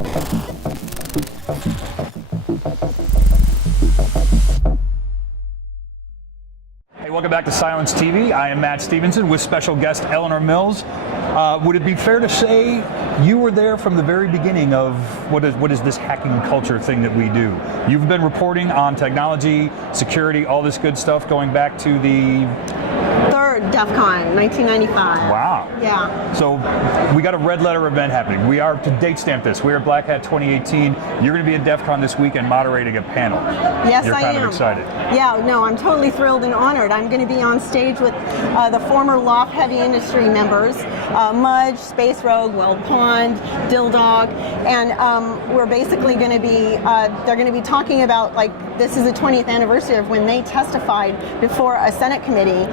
Hey, welcome back to Cylance TV. I am Matt Stevenson with special guest Elinor Mills. Would it be fair to say you were there from the very beginning of what is this hacking culture thing that we do? You've been reporting on technology, security, all this good stuff going back to the third DEF CON, 1995. Wow. Yeah. So we got a red letter event happening. We are, to date stamp this, we are Black Hat 2018. You're going to be at DEF CON this weekend moderating a panel. Yes, You're I kind am. of excited. Yeah, no, I'm totally thrilled and honored. I'm going to be on stage with the former L0pht heavy industry members, Mudge, Space Rogue, Weld Pond, Dildog, and we're basically going to be, they're going to be talking about, like, this is the 20th anniversary of when they testified before a Senate committee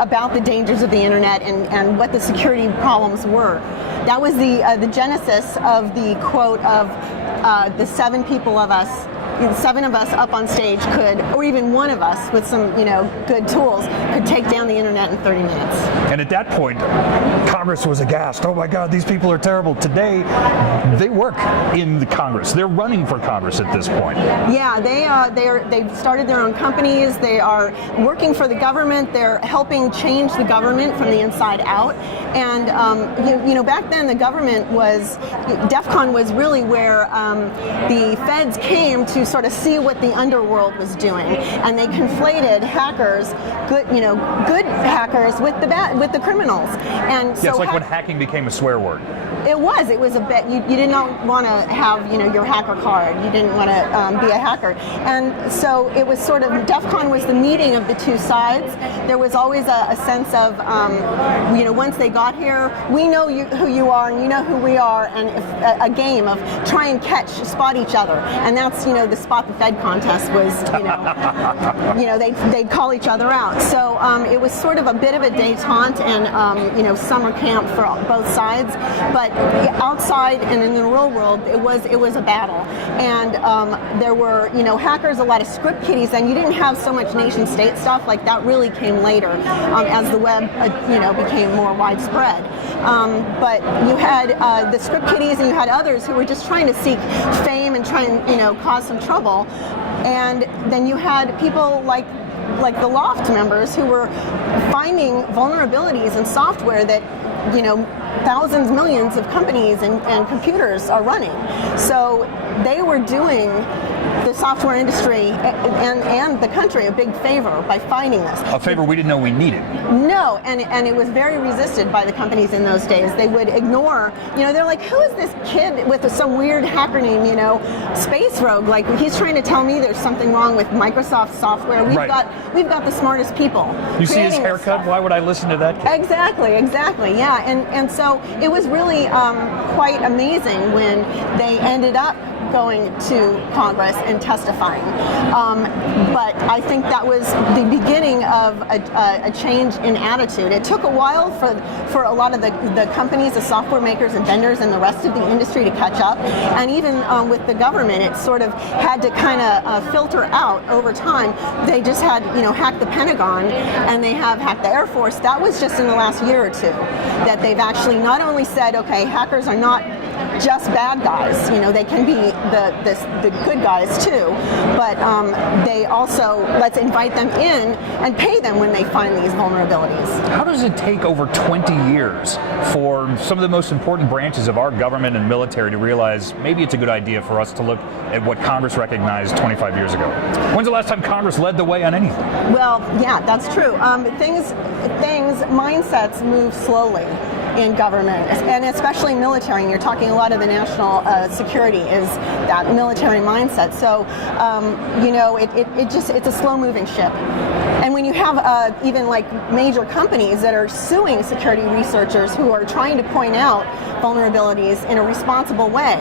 about the dangers of the internet and what the security problems were. That was the genesis of the quote of the seven of us up on stage could, or even one of us with some, good tools, could take down the internet in 30 minutes. And at that point, Congress was aghast. Oh my God, these people are terrible. Today, they work in the Congress. They're running for Congress at this point. Yeah, they've started their own companies. They are working for the government. They're helping change the government from the inside out. And back then the government was, DEF CON was really where the feds came to sort of see what the underworld was doing, and they conflated hackers, good hackers, with the criminals. And so it's like when hacking became a swear word. It was a bit. You did not want to have your hacker card. You didn't want to be a hacker, and so it was sort of, DEF CON was the meeting of the two sides. There was always a sense of once they got here, we know who you are and you know who we are, and a game of try and spot each other, and that's the Spot the Fed contest was they'd call each other out. So it was sort of a bit of a detente and summer camp for both sides, but outside and in the real world, it was a battle, and there were hackers, a lot of script kiddies, and you didn't have so much nation state stuff. Like, that really came later as the web became more widespread. But you had the script kiddies, and you had others who were just trying to seek fame and try and cause some trouble, and then you had people like the L0pht members who were finding vulnerabilities in software that thousands, millions of companies and computers are running. So they were doing the software industry and the country a big favor by finding this. A favor we didn't know we needed. No, and it was very resisted by the companies in those days. They would ignore, they're like, who is this kid with some weird hacker name, Space Rogue? Like, he's trying to tell me there's something wrong with Microsoft software. We've got the smartest people. You see his haircut? Why would I listen to that kid? Exactly, yeah. And so it was really quite amazing when they ended up going to Congress and testifying. But I think that was the beginning of a change in attitude. It took a while for a lot of the companies, the software makers and vendors and the rest of the industry to catch up. And even with the government, it sort of had to kind of filter out over time. They just had, hacked the Pentagon, and they have hacked the Air Force. That was just in the last year or two that they've actually not only said, okay, hackers are not just bad guys, they can be the good guys too, but they also, let's invite them in and pay them when they find these vulnerabilities. How does it take over 20 years for some of the most important branches of our government and military to realize maybe it's a good idea for us to look at what Congress recognized 25 years ago? When's the last time Congress led the way on anything? Well, yeah, that's true. Mindsets move slowly in government, and especially military, and you're talking a lot of the national security is that military mindset. So, it's a slow-moving ship. And when you have even like major companies that are suing security researchers who are trying to point out vulnerabilities in a responsible way,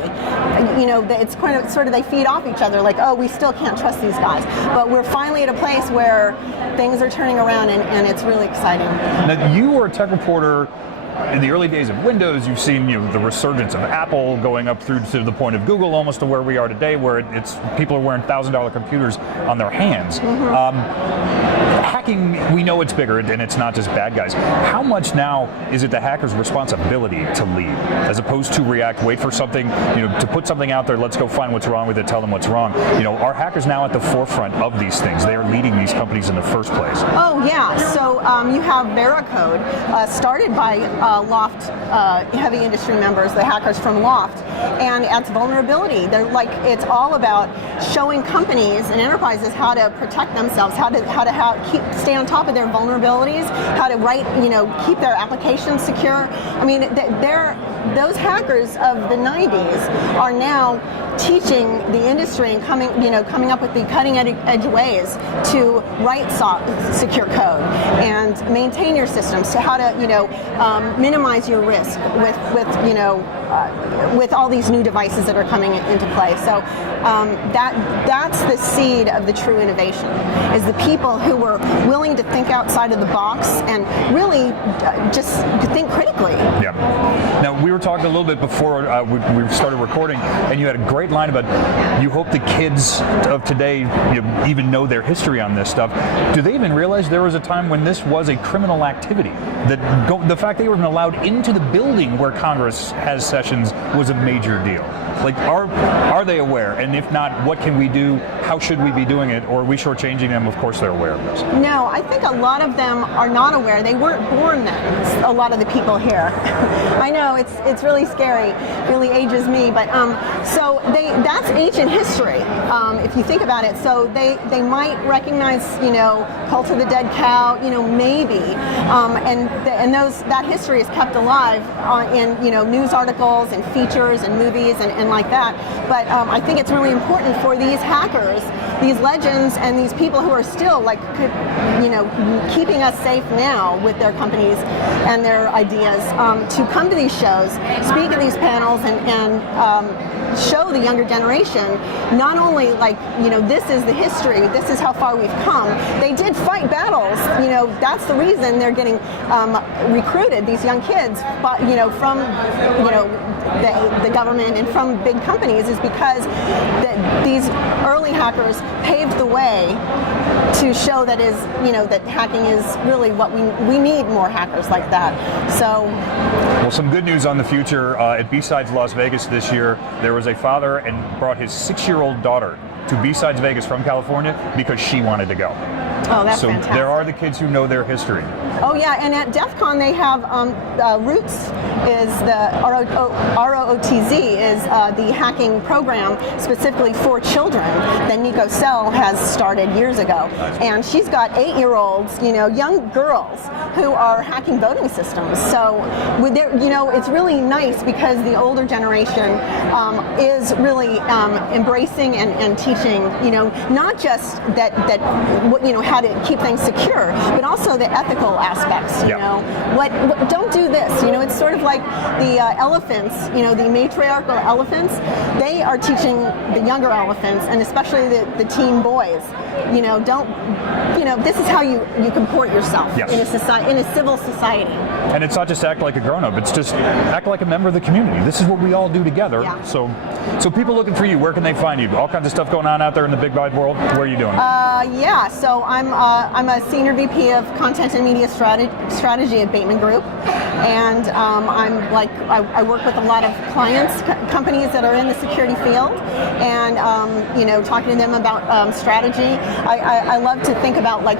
it's kind of sort of they feed off each other, like, oh, we still can't trust these guys. But we're finally at a place where things are turning around, and it's really exciting. Now, you were a tech reporter in the early days of Windows, you've seen the resurgence of Apple going up through to the point of Google, almost to where we are today, where it's people are wearing $1,000 computers on their hands. Hacking, we know it's bigger, and it's not just bad guys. How much now is it the hacker's responsibility to lead, as opposed to react, wait for something, to put something out there, let's go find what's wrong with it, tell them what's wrong. Are hackers now at the forefront of these things? They are leading these companies in the first place. Oh yeah, so you have Veracode, started by l0pht, heavy industry members, the hackers from l0pht, and adds vulnerability. It's all about showing companies and enterprises how to protect themselves, how to stay on top of their vulnerabilities, how to keep their applications secure. I mean, those hackers of the 90s are now teaching the industry and coming up with the cutting edge ways to write secure code and maintain your systems, to how to minimize your risk with all these new devices that are coming into play. So that's the seed of the true innovation, is the people who were willing to think outside of the box and really just think critically. Yeah. Now, we were talking a little bit before we started recording, and you had a great line about you hope the kids of today even know their history on this stuff. Do they even realize there was a time when this was a criminal activity? That the fact they were even allowed into the building where Congress has sessions was a major deal. Are they aware? And if not, what can we do? How should we be doing it? Or are we shortchanging them? Of course they're aware of this. No, I think a lot of them are not aware. They weren't born then, a lot of the people here. I know, it's really scary, really ages me, but so that's ancient history, if you think about it. So they might recognize, Cult of the Dead Cow, maybe, and that history is kept alive in news articles and features and movies and like that. But I think it's really important for these hackers, these legends, and these people who are still keeping us safe now with their companies and their ideas, to come to these shows, speak at these panels, and show the younger generation not only this is the history, this is how far we've come. They did fight battles. That's the reason they're getting recruited, these young kids, but from the government and from big companies, is because these early hackers paved the way to show that hacking is really what we need, more hackers like that. So, well, some good news on the future. At B-Sides Las Vegas this year, there was a father and brought his 6-year-old daughter to B-Sides Vegas from California because she wanted to go. Oh, that's fantastic. So there are the kids who know their history. Oh yeah, and at DEF CON they have Roots, is the ROOTZ is the hacking program specifically for children that Nico Sell has started years ago, and she's got 8-year-olds, young girls who are hacking voting systems. So it's really nice because the older generation is really embracing and teaching, not just that how to keep things secure, but also the ethical aspects. What don't do this. It's sort of like the elephants. The matriarchal elephants. They are teaching the younger elephants, and especially the teen boys. This is how you comport yourself in a society, in a civil society. And it's not just act like a grown-up, it's just act like a member of the community. This is what we all do together. Yeah. So people looking for you, where can they find you? All kinds of stuff going on out there in the big wide world. Where are you doing? So I'm a senior VP of Content and Media Strategy at Bateman Group, and I work with a lot of clients, companies that are in the security field, and talking to them about strategy. I love to think about where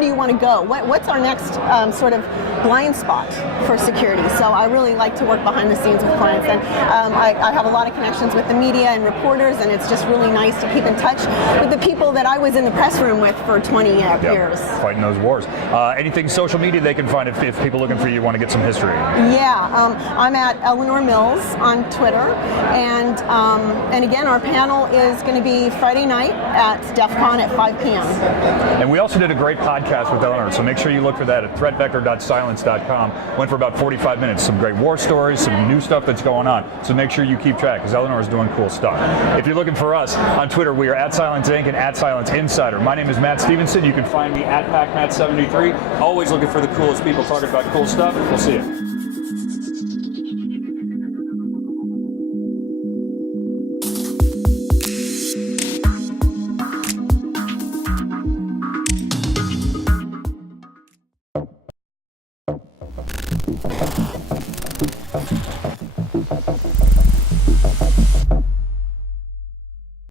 do you want to go? What's our next sort of blind spot for security? So I really like to work behind the scenes with clients, and I have a lot of connections with the media and reporters, and it's just really nice to keep in touch with the people that I was in the press room with for 20 years. Fighting those wars. Anything social media they can find if people looking for you want to get some history? Yeah, I'm at Elinor Mills on Twitter, and again, our panel is going to be Friday night at DEF CON at 5 p.m. And we also did a great podcast with Elinor, so make sure you look for that at threatvector.cylance.com. Cylance.com. Went for about 45 minutes. Some great war stories, some new stuff that's going on. So make sure you keep track, because Elinor is doing cool stuff. If you're looking for us on Twitter, we are at Cylance Inc. and at Cylance Insider. My name is Matt Stevenson. You can find me at PacMatt73. Always looking for the coolest people talking about cool stuff. We'll see you.